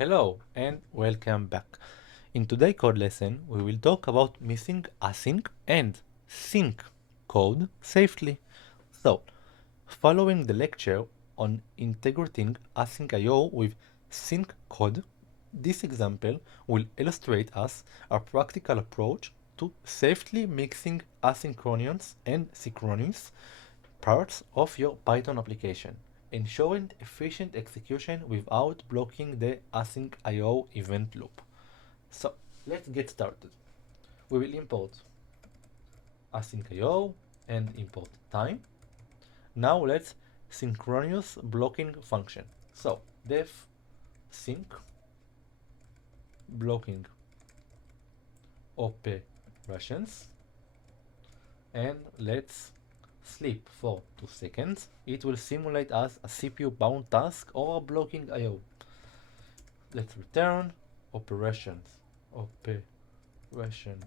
Hello and welcome back. In today's code lesson, we will talk about mixing async and sync code safely. So, following the lecture on integrating async I/O with sync code, this example will illustrate us a practical approach to safely mixing asynchronous and synchronous parts of your Python application, ensuring efficient execution without blocking the async I/O event loop. So let's get started. We will import async I/O and import time. Now let's synchronous blocking function. So def sync blocking operations, and let's sleep for 2 seconds. It will simulate as a CPU bound task or a blocking I/O. Let's return operations. Operation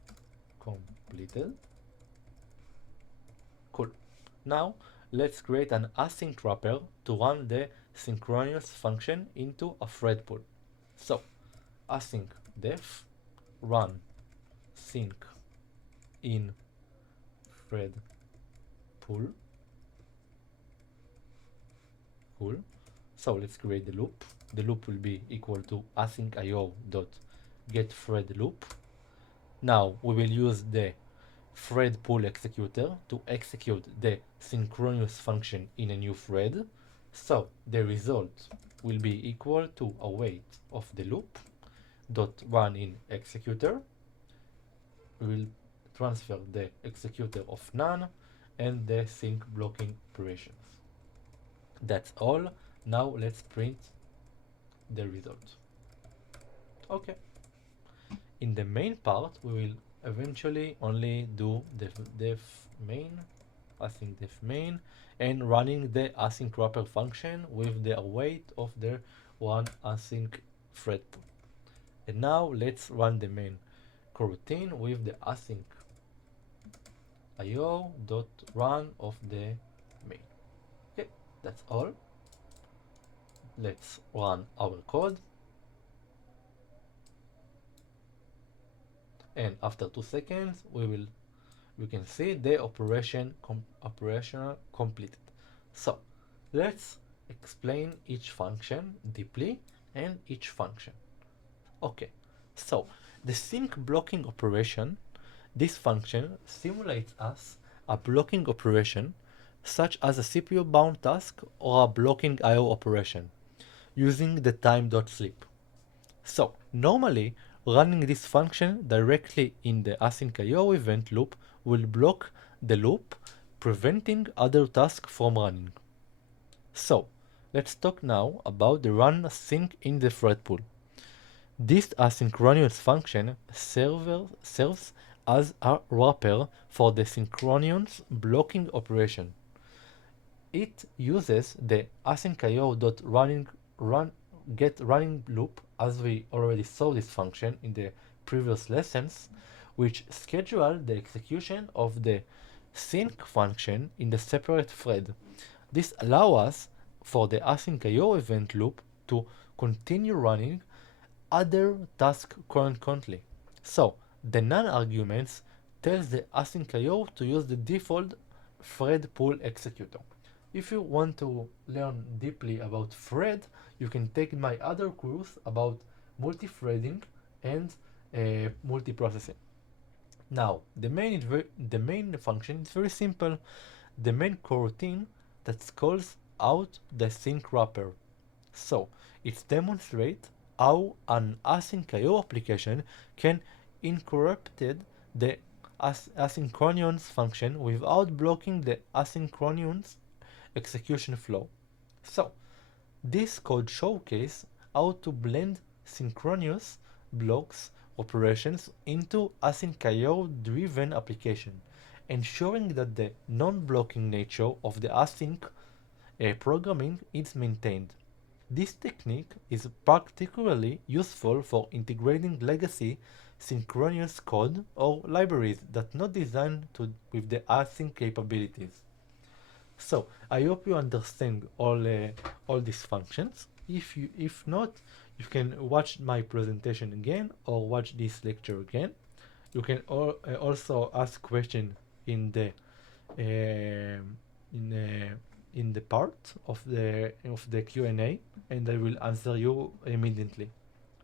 completed. Cool. Now let's create an async wrapper to run the synchronous function into a thread pool. So async def run sync in thread pool. Cool. So let's create the loop. The loop will be equal to async IO dot get thread loop. Now we will use the thread pool executor to execute the synchronous function in a new thread. So the result will be equal to await of the loop dot run in executor. We will transfer the executor of none and the sync blocking operations. That's all. Now let's print the result. Okay. In the main part, we will eventually only do def main, async def main, and running the async wrapper function with the await of the one async thread pool. And now let's run the main coroutine with the async IO dot run of the main. Okay, that's all. Let's run our code. And after 2 seconds, we can see the operational completed. So let's explain each function deeply and each function. Okay, so the sync blocking operation, this function simulates as a blocking operation such as a CPU bound task or a blocking IO operation using the time.sleep. So normally running this function directly in the async IO event loop will block the loop, preventing other tasks from running. So let's talk now about the run sync in the thread pool. This asynchronous function serves as a wrapper for the synchronous blocking operation. It uses the get running loop, as we already saw this function in the previous lessons, which schedule the execution of the sync function in the separate thread. This allows us for the async IO event loop to continue running other tasks concurrently. So the none arguments tells the async IO to use the default thread pool executor. If you want to learn deeply about thread, you can take my other course about multi-threading and multiprocessing. Now, the main function is very simple. The main coroutine that calls out the sync wrapper. So, it demonstrates how an async IO application can incorporate the asynchronous function without blocking the asynchronous execution flow. So, this code showcases how to blend synchronous blocks operations into async IO driven application, ensuring that the non-blocking nature of the async programming is maintained. This technique is particularly useful for integrating legacy synchronous code or libraries that not designed with the async capabilities. So I hope you understand all these functions. If not, You can watch my presentation again or watch this lecture again. You can also ask questions in the um in in the part of the Q&A, and I will answer you immediately.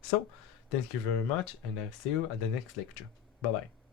So, thank you very much, and I'll see you at the next lecture. Bye bye.